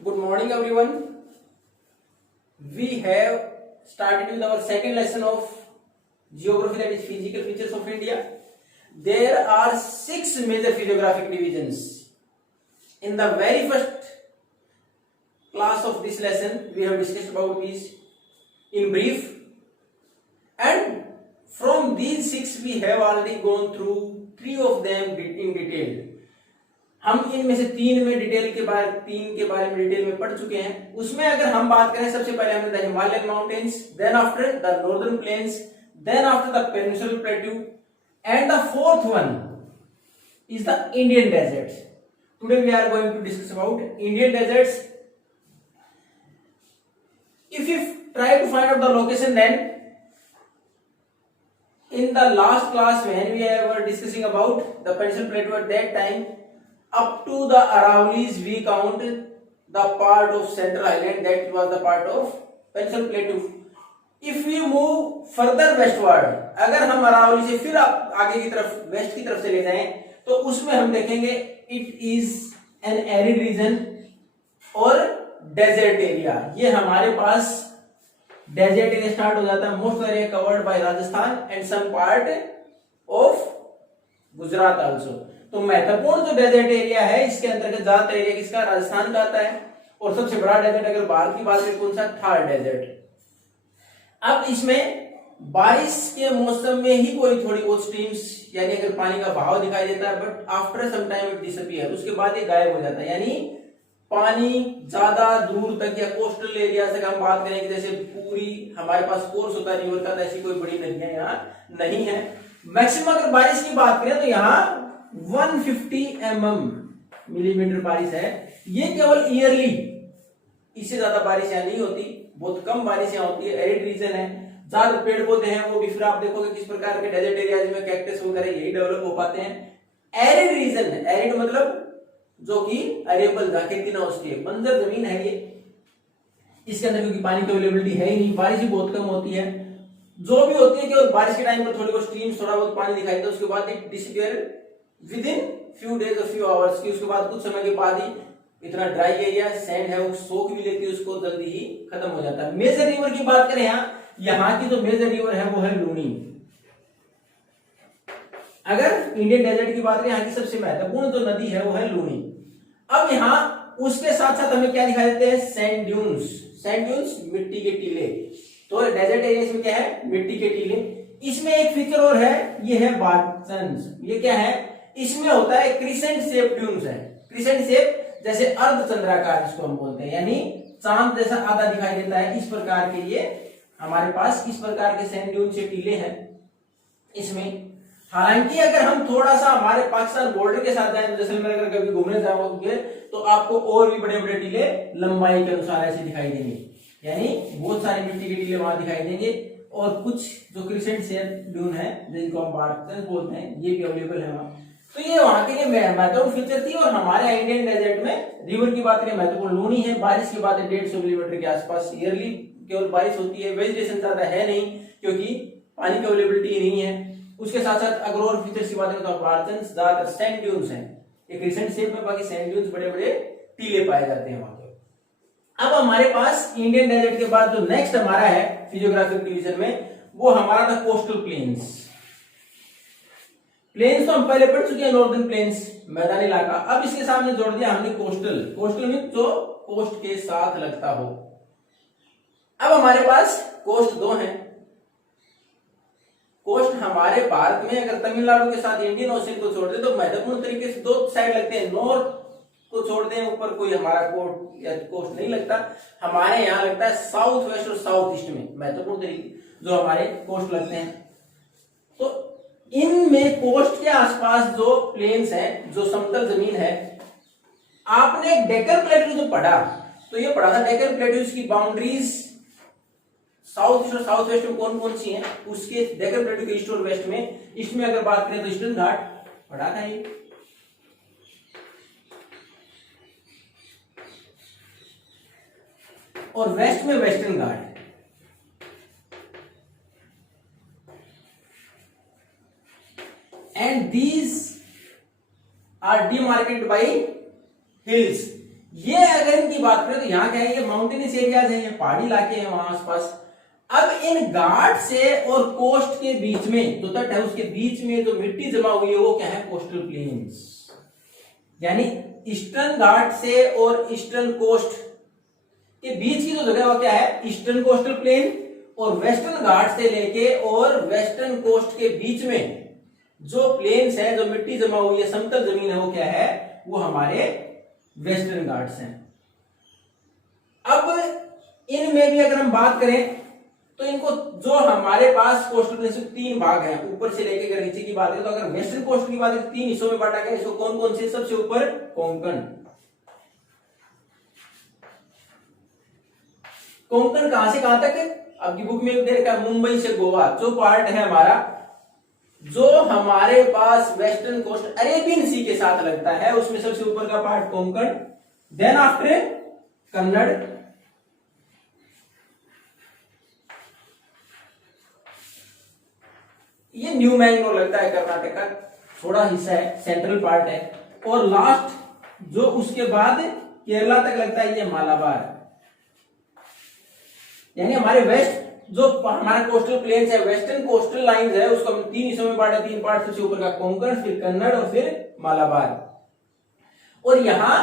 Good morning, everyone. We have started with our second lesson of geography, that is physical features of India. There are 6 major physiographic divisions. In the very first class of this lesson, we have discussed about these in brief, and from these 6 we have already gone through 3 of them in detail. हम इनमें से 3 में detail के बारे 3 के बारे में detail में पढ़ चुके हैं. उसमें अगर हम बात करें, सबसे पहले हमने the Himalayan mountains, then after the northern plains, then after the peninsular plateau, and the fourth one is the Indian deserts. Today we are going to discuss about Indian deserts. If you try to find out the location, then in the last class when we were discussing about the Peninsular Plateau, at that time up to the Aravallis we count the part of Central Highland, that was the part of Peninsular Plateau. If we move further westward, अगर हम अरावली से फिर आगे की तरफ waste की तरफ चले जाएं, तो उसमें हम देखेंगे it is an arid region और डेजर्ट एरिया. ये हमारे पास डेजर्ट एरिया स्टार्ट हो जाता है. Most area covered by Rajasthan and some part of Gujarat also. तो महत्वपूर्ण जो डेजर्ट एरिया है, इसके अंतर्गत ज्यादातर एरिया किसका, राजस्थान का आता है. और सबसे बड़ा डेजर्ट अगर भारत की बात करें, कौन सा, थार डेजर्ट. अब इसमें बारिश के मौसम में ही कोई थोड़ी बहुत स्ट्रीम्स, यानी अगर पानी का बहाव दिखाई देता है, but after some time it disappear, उसके बाद ये गायब हो जाता है. यानी पानी ज्यादा दूर तक या कोस्टल एरिया से हम बात करें कि जैसे पूरी हमारे पास कोर्स होता है रिवर का, तो ऐसी कोई बड़ी नदियां यहाँ नहीं है. मैक्सिमम अगर बारिश की बात करें तो यहाँ 150 मिलीमीटर बारिश है. ये केवल ईयरली, इससे ज्यादा बारिश यहाँ नहीं होती. बहुत कम बारिश यहाँ होती है. एरिड रीजन है, ज्यादा पेड़ पौधे हैं, वो भी फिर आप देखोगे किस प्रकार के डेजर्ट एरियाज में कैक्टस वगैरह यही डेवलप हो पाते हैं. एरिड रीजन है, एरिड मतलब जो कि अरेबल, जहाँ खेती ना होती है, बंजर जमीन है ये. इसके अंदर क्योंकि पानी की अवेलेबिलिटी है ही नहीं, बारिश भी बहुत कम होती है. जो भी होती है केवल बारिश के टाइम पर थोड़ी बहुत स्ट्रीम्स, थोड़ा बहुत पानी दिखाई देता है, उसके बाद it disappear with in few days और फ्यू आवर्स की. उसके बाद कुछ समय के बाद ही इतना ड्राई एरिया, सैंड है, वो सोख भी लेती है, उसको जल्दी ही खत्म हो जाता है. मेजर रिवर की बात करें, यहाँ की जो मेजर रिवर है वो है लूनी. अगर इंडियन डेजर्ट की बात करें, यहाँ की सबसे महत्वपूर्ण जो नदी है वो है लूनी. अब यहाँ उसके साथ साथ हमें क्या दिखाई देते हैं, सैंड ड्यून्स. सैंड ड्यून्स मिट्टी के टीले. तो डेजर्ट एरिया में क्या है, मिट्टी के टीले. इसमें एक फीचर और है, ये है बार्टन्स. ये क्या है, इसमें होता है क्रिसेंट शेप ड्यून्स है. क्रिसेंट शेप जैसे अर्धचंद्राकार जिसको हम बोलते हैं, यानी चांद जैसा आधा दिखाई देता है, इस प्रकार के ये हमारे पास इस प्रकार के सैंड ड्यून से टीले हैं इसमें. हालांकि अगर हम थोड़ा सा हमारे पाकिस्तान बॉर्डर के साथ जाएं, जैसलमेर अगर कभी घूमने जाओगे तो आपको और भी बड़े बड़े टीले लंबाई के अनुसार ऐसे दिखाई देंगे. यानी बहुत सारे मिट्टी के टीले वहां दिखाई देंगे. और कुछ जो क्रिसेंट शेप ड्यून है जिनको हम बार्टन्स बोलते हैं, ये भी अवेलेबल है वहां. तो ये वहां के लिए महत्वपूर्ण फीचर थी. और हमारे इंडियन डेजर्ट में रिवर की बात करें, महत्वपूर्ण लूनी है. बारिश की बात है 150 मिलीमीटर के आसपास ईयरली केवल बारिश होती है. वेजिटेशन ज्यादा है नहीं क्योंकि पानी की अवेलेबिलिटी नहीं है. उसके साथ साथ अगर और फीचर्स की बात करें तो बार्टन्स, ज्यादातर सैंड ड्यून्स हैं, एक रिसेंट शेप में, बाकी सैंड ड्यून्स बड़े बड़े टीले पाए जाते हैं वहां पे. अब हमारे पास इंडियन डेजर्ट के बाद जो नेक्स्ट हमारा है फिजियोग्राफिक डिवीजन में, वो हमारा था कोस्टल प्लेन्स. प्लेन्स तो हम पहले पढ़ चुके हैं, नॉर्दर्न प्लेन्स, मैदानी इलाका. अब इसके सामने जोड़ दिया हमने कोस्टल. कोस्टल मीन जो कोस्ट के साथ लगता हो. अब हमारे पास कोस्ट 2 हैं. कोस्ट हमारे भारत में अगर तमिलनाडु के साथ इंडियन ओशन को छोड़ दे तो महत्वपूर्ण तरीके से 2 साइड लगते हैं. नॉर्थ को छोड़ दें, ऊपर कोई हमारा कोस्ट या कोस्ट नहीं लगता. हमारे यहाँ लगता है साउथ वेस्ट और साउथ ईस्ट में महत्वपूर्ण तरीके जो हमारे कोस्ट लगते हैं. तो इनमें कोस्ट के आसपास जो प्लेन्स हैं, जो समतल जमीन है, आपने डेक्कन प्लेट्यू जो पढ़ा, तो ये पढ़ा था डेक्कन प्लेट्यूज की बाउंड्रीज साउथ ईस्ट और साउथ वेस्ट में कौन कौन सी हैं. उसके डेक्कन प्लेट्यू के ईस्ट और वेस्ट में, ईस्ट में अगर बात करें तो ईस्टर्न घाट पढ़ा था ये, और वेस्ट में western Ghat. And these are demarcated by hills. ये अगर इनकी बात करें तो यहाँ क्या है, ये माउंटेनियस एरियाज है, ये पहाड़ी इलाके हैं वहां आसपास। अब इन घाट से और कोस्ट के बीच में जो तट है उसके बीच में जो मिट्टी जमा हुई है वो क्या है, कोस्टल प्लेन्स। यानी ईस्टर्न घाट से और ईस्टर्न कोस्ट के बीच की जो जगह वो क्या है, ईस्टर्न कोस्टल प्लेन। और वेस्टर्न घाट से लेके और वेस्टर्न कोस्ट के बीच में जो प्लेन्स है, जो मिट्टी जमा हुई है, समतल जमीन है, वो क्या है, वो हमारे वेस्टर्न घाट्स हैं। अब इनमें भी अगर हम बात करें तो इनको जो हमारे पास कोस्टल प्लेन से 3 भाग हैं, ऊपर से लेके अगर नीचे की बात करें तो अगर वेस्टर्न कोस्ट की बात करें 3 हिस्सों में बांटा गया। इसको कौन कौन से, सबसे ऊपर कोंकण। कोंकण कहां से कहां तक है, आपकी बुक में दे रखा है मुंबई से गोवा। जो पार्ट है हमारा, जो हमारे पास वेस्टर्न कोस्ट अरेबियन सी के साथ लगता है, उसमें सबसे ऊपर का part Konkan, then after Kannada, ये न्यू मैंगलोर लगता है कर्नाटक का थोड़ा हिस्सा है, सेंट्रल पार्ट है। और लास्ट जो उसके बाद केरला तक लगता है, ये मालाबार। यानी हमारे वेस्ट जो हमारा कोस्टल प्लेन्स है, वेस्टर्न कोस्टल लाइंस है, उसको हम 3 हिस्सों में बांटा, 3 पार्ट। सबसे ऊपर का कोंकण, फिर कन्नड़ और फिर मालाबार। और यहां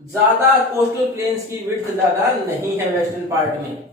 ज्यादा कोस्टल प्लेन्स की विड्थ ज्यादा नहीं है वेस्टर्न पार्ट में।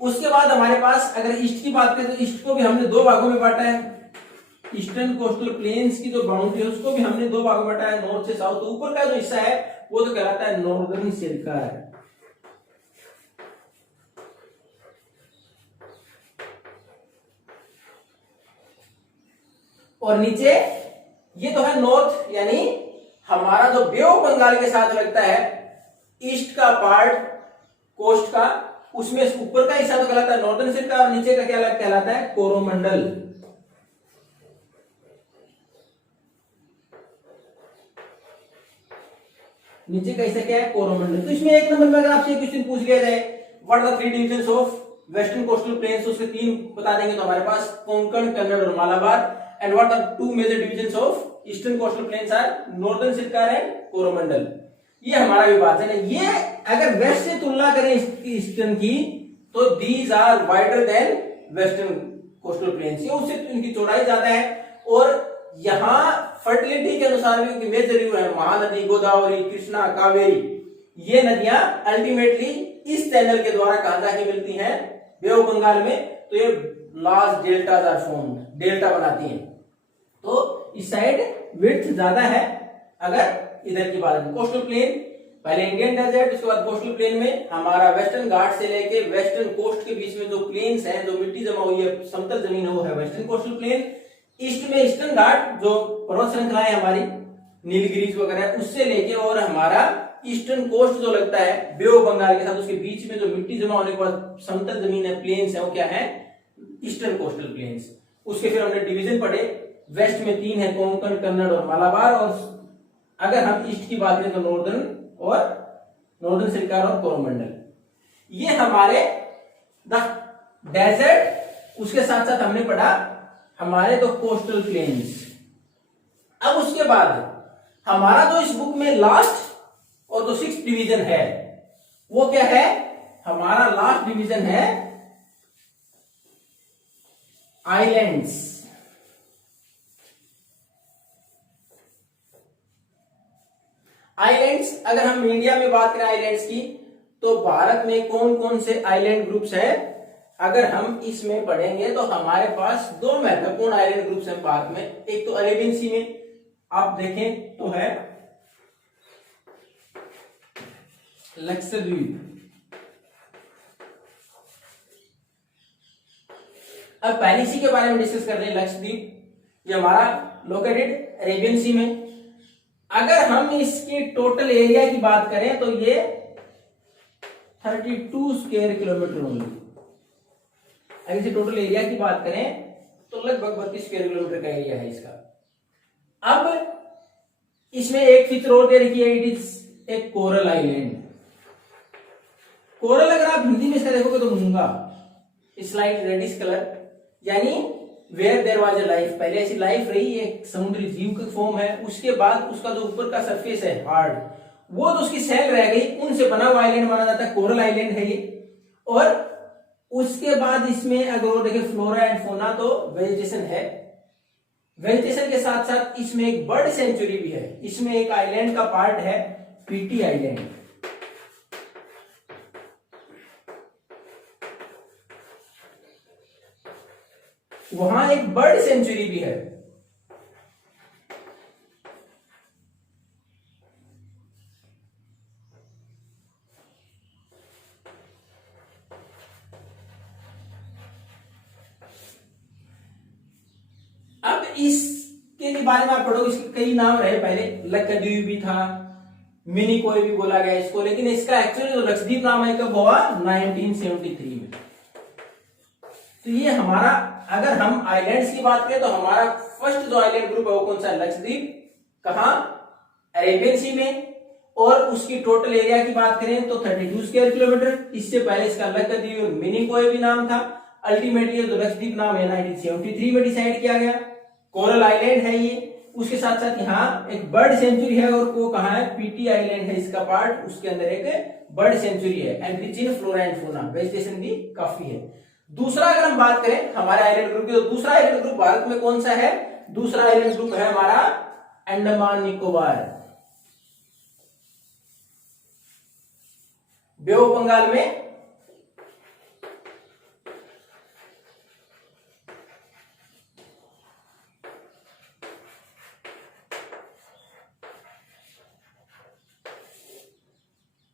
उसके बाद हमारे पास अगर ईस्ट की बात करें तो ईस्ट को भी हमने 2 भागों में बांटा है। ईस्टर्न कोस्टल प्लेन्स की जो बाउंड्री है उसको भी हमने 2 भागों में बांटा है, नॉर्थ से साउथ। तो ऊपर का जो हिस्सा है वो तो कहलाता है नॉर्दर्न सिरकार। और नीचे ये तो है नॉर्थ, यानी हमारा जो बे ऑफ बंगाल के साथ लगता है ईस्ट का पार्ट कोस्ट का, उसमें ऊपर का हिस्सा तो कहलाता है नॉर्दर्न सिरकार और नीचे का क्या कहलाता है, कोरोमंडल। नीचे का हिस्सा क्या है, कोरोमंडल। तो इसमें 1 नंबर में अगर आपसे क्वेश्चन पूछ लिया जाए what are the 3 divisions of western coastal plains, उसके 3 बता देंगे तो हमारे पास कोंकण, कन्नड़ और Malabar. And what are 2 major divisions of eastern coastal plains are northern Circars and Coromandel. ये हमारा विभाजन है। ये अगर वेस्ट से तुलना करें ईस्टर्न की तो these are wider than western coastal plains, ये उससे इनकी चौड़ाई ज्यादा है। और यहां फर्टिलिटी के अनुसार भी क्योंकि मेजर रिवर है, महानदी, गोदावरी, कृष्णा, कावेरी, ये नदियां अल्टीमेटली इस चैनल के द्वारा कहां जाके मिलती हैं, बे ऑफ बंगाल में। तो ये large deltas are formed, delta बनाती हैं। तो इस साइड विड्थ ज्यादा है। अगर इधर की बात है कोस्टल प्लेन, पहले इंडियन डेजर्ट, उसके बाद कोस्टल प्लेन में हमारा वेस्टर्न घाट से लेके वेस्टर्न कोस्ट के बीच में जो प्लेन्स हैं, जो मिट्टी जमा हुई है, समतल जमीन है, वो है वेस्टर्न कोस्टल प्लेन। ईस्ट में ईस्टर्न घाट, जो पर्वत श्रृंखलाएं हमारी नीलगिरीज वगैरह, उससे लेके और हमारा ईस्टर्न कोस्ट जो लगता है बे ऑफ बंगाल के साथ, उसके बीच में जो मिट्टी जमा होने के बाद समतल जमीन है, प्लेन्स है, वो क्या है, ईस्टर्न कोस्टल प्लेन्स। उसके फिर हमने डिवीजन पढ़े, वेस्ट में 3 है, कोंकण, कन्नड़ और मालाबार। और अगर हम ईस्ट की बात करें तो नॉर्दर्न सिरकार और कोरोमंडल। ये हमारे द डेजर्ट। उसके साथ साथ हमने पढ़ा हमारे तो कोस्टल प्लेन्स। अब उसके बाद हमारा जो इस बुक में लास्ट और जो 6th डिवीजन है वो क्या है, हमारा लास्ट डिवीजन है आइलैंड्स। आइलैंड्स, अगर हम इंडिया में बात करें आइलैंड्स की तो भारत में कौन कौन से आइलैंड ग्रुप्स है, अगर हम इसमें पढ़ेंगे तो हमारे पास 2 महत्वपूर्ण आइलैंड ग्रुप्स हैं भारत में। एक तो अरेबियन सी में आप देखें तो है लक्षद्वीप। अब पहली सी के बारे में डिस्कस कर रहे हैं, लक्षद्वीप। ये हमारा लोकेटेड अरेबियन सी में। अगर हम इसकी टोटल एरिया की बात करें तो ये 32 स्क्वायर किलोमीटर ओनली। अगर इसे टोटल एरिया की बात करें तो लगभग 32 स्क्वायर किलोमीटर का एरिया है इसका। अब इसमें एक फीचर और दे रखी है, इट इज एक कोरल आइलैंड। कोरल अगर आप हिंदी में इसका देखोगे तो मूंगा, स्लाइट रेडिश कलर, यानी where there was a life, पहले ऐसी लाइफ रही, एक समुद्री जीव का फॉर्म है। उसके बाद उसका जो ऊपर का सरफेस है हार्ड, वो जो उसकी सेल रह गई उनसे बना हुआ आइलैंड माना जाता है, कोरल आइलैंड है ये। और उसके बाद इसमें अगर वो देखें फ्लोरा एंड फोना तो वेजिटेशन है, वेजिटेशन के साथ साथ इसमें एक बर्ड सेंचुरी भी है। इसमें एक आइलैंड का पार्ट है पीटी आइलैंड, वहां एक बर्ड सेंचुरी भी है। अब इसके बारे में आप पढ़ोगे, इसके कई नाम रहे पहले, लक्षद्वीप भी था, मिनिकोय भी बोला गया इसको, लेकिन इसका एक्चुअली जो लक्षद्वीप नाम है कब हुआ, 1973 में। तो ये हमारा, अगर हम आइलैंड्स की बात करें तो हमारा फर्स्ट जो आइलैंड ग्रुप है वो कौन सा है, लक्षद्वीप। कहां, अरेबियन सी में। और उसकी टोटल एरिया की बात करें तो 32 स्क्वायर किलोमीटर। इससे पहले इसका लक्षद्वीप और मिनिकोय भी नाम था। अल्टीमेटली जो लक्षद्वीप नाम है 1973 में डिसाइड किया गया। कोरल आइलैंड है ये। उसके साथ साथ यहाँ एक बर्ड सेंचुरी है, और वो कहा है, पीटी आइलैंड है इसका पार्ट, उसके अंदर एक बर्ड सेंचुरी है and rich in flora and fauna, vegetation भी काफी है। दूसरा अगर हम बात करें हमारे आइलैंड ग्रुप की, तो दूसरा आइलैंड ग्रुप भारत में कौन सा है, दूसरा आइलैंड ग्रुप है हमारा अंडमान निकोबार, बे ऑफ बंगाल में।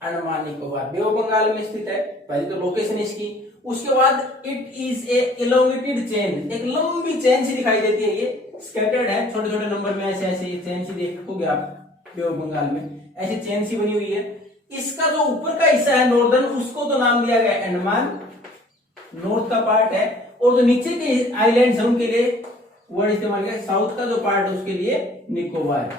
अंडमान निकोबार बे ऑफ बंगाल में स्थित है, पहली तो लोकेशन इसकी। उसके बाद it is a elongated chain, एक लंबी चेन सी दिखाई देती है, ये स्कैटर्ड है छोटे छोटे नंबर में, ऐसे ऐसे ये चेन सी देखोगे आप बे ऑफ बंगाल में, ऐसी चेन सी बनी हुई है। इसका जो ऊपर का हिस्सा है नॉर्दर्न, उसको तो नाम दिया गया अंडमान, नॉर्थ का पार्ट है। और जो नीचे के आइलैंड्स हैं उनके लिए वर्ड इस्तेमाल किया, साउथ का जो पार्ट है उसके लिए निकोबार।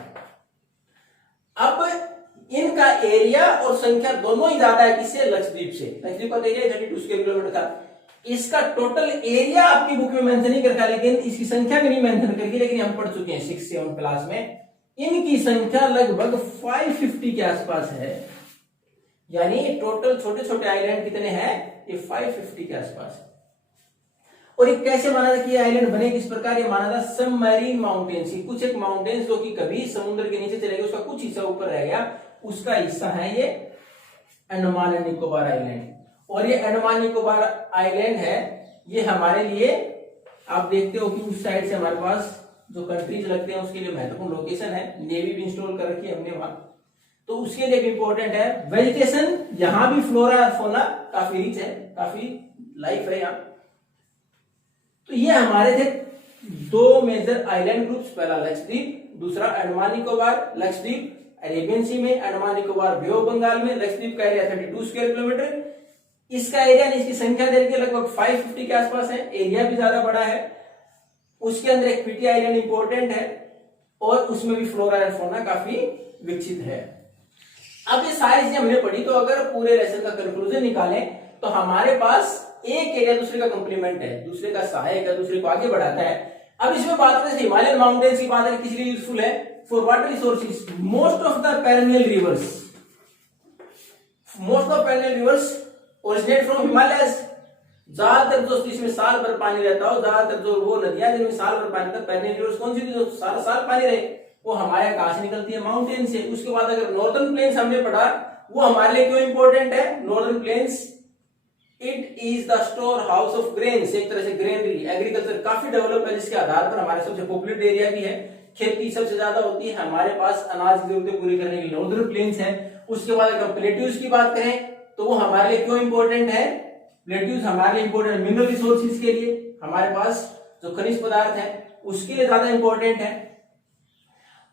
अब इनका एरिया और संख्या दोनों ही ज्यादा है किससे, लक्षद्वीप से। लक्षद्वीप का एरिया 32 स्क्वायर किलोमीटर था। इसका टोटल एरिया आपकी बुक में मेंशन नहीं करता, लेकिन इसकी संख्या भी नहीं मेंशन करती, लेकिन हम पढ़ चुके हैं 6-7 क्लास में। इनकी संख्या लगभग 550 के आसपास है, यानी टोटल छोटे छोटे आइलैंड कितने हैं, ये 550 के आसपास है। और ये कैसे माना था कि आइलैंड बने किस प्रकार, ये माना था सबमरीन माउंटेन्स, कुछ एक माउंटेन्स जो कि कभी समुद्र के नीचे चले गए, उसका कुछ हिस्सा ऊपर रह गया, उसका हिस्सा है ये अंडमान एंड निकोबार आइलैंड। और ये अंडमान निकोबार आइलैंड है, ये हमारे लिए, आप देखते हो कि उस साइड से हमारे पास जो कंट्रीज लगते हैं उसके लिए महत्वपूर्ण लोकेशन है, नेवी भी इंस्टॉल कर रखी है हमने वहां, तो उसके लिए भी इंपॉर्टेंट है। वेजिटेशन यहां भी फ्लोरा और फौना काफी रिच है, काफी लाइफ है यहाँ। तो ये हमारे थे दो मेजर आइलैंड ग्रुप्स, पहला लक्षद्वीप, दूसरा अंडमान निकोबार। लक्षद्वीप अरेबियन सी में, अंडमान निकोबार बे ऑफ बंगाल में। लक्षद्वीप का एरिया 32 स्क्वायर किलोमीटर, इसका एरिया, इसकी संख्या देखिए लगभग 550 के आसपास है, एरिया भी ज्यादा बड़ा है। उसके अंदर एक पीटी आइलैंड इंपॉर्टेंट है, और उसमें भी फ्लोरा एंड फौना काफी विकसित है। अब ये सारी चीजें हमने पढ़ी, तो अगर पूरे लेसन का कंक्लूजन निकालें तो हमारे पास एक एरिया दूसरे का कंप्लीमेंट है, दूसरे का सहायक है, दूसरे को आगे बढ़ाता है। अब इसमें बात करें हिमालयन माउंटेन्स की बात करें, किस लिए यूजफुल है, for water resources. Most of the perennial reverse, most of perennial reverse originate from Himalayas. ज्यादातर जो इसमें साल भर पानी रहता हो, ज्यादातर जो वो नदियां जिनमें साल भर पानी रहता है, पेरेनियल रिवर्स कौन सी थी जो सारा साल पानी रहे, वो हमारे यहाँ कहां से निकलती है, माउंटेन से। उसके बाद अगर नॉर्दर्न प्लेन्स हमने पढ़ा, वो हमारे लिए क्यों इंपॉर्टेंट है, northern plains, it is the store house of grains, एक तरह से ग्रेनरी, एग्रीकल्चर काफी डेवलप है, जिसके आधार पर हमारे सबसे पॉपुलेटेड एरिया भी है, खेती सबसे ज्यादा होती है, हमारे पास अनाज की जरूरतें पूरी करने के लिए नॉर्दर्न प्लेन्स है। उसके बाद अगर प्लेट्यूज की बात करें तो वो हमारे लिए क्यों इंपॉर्टेंट है, प्लेट्यूज हमारे लिए इंपॉर्टेंट मिनरल रिसोर्सेज के लिए, हमारे पास जो खनिज पदार्थ है उसके लिए ज्यादा इंपॉर्टेंट है।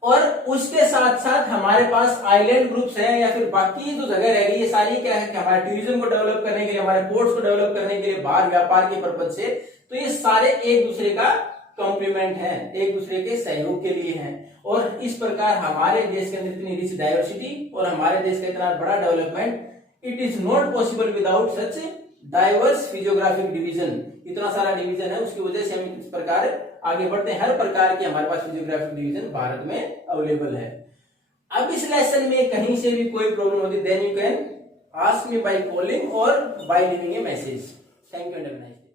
और उसके साथ साथ हमारे पास आइलैंड ग्रुप्स हैं, या फिर बाकी जो जगह रह गई, ये सारी क्या है कि हमारे टूरिज्म को डेवलप करने के लिए, हमारे पोर्ट्स को डेवलप करने के लिए, बाहर व्यापार के पर्पज से, तो ये सारे एक दूसरे का कॉम्प्लीमेंट है, एक दूसरे के सहयोग के लिए हैं। और इस प्रकार हमारे देश के अंदर इतनी रिच डाइवर्सिटी और हमारे देश का इतना बड़ा development, it is not possible without such diverse physiographic division. इतना सारा डिवीजन है, उसकी वजह से हम इस प्रकार आगे बढ़ते हैं। हर प्रकार की हमारे पास फिजियोग्राफिक डिवीजन भारत में अवेलेबल है। अब इस लेसन में कहीं से भी कोई प्रॉब्लम होती then you can ask me by calling और by leaving a message. Thank you and have a nice day.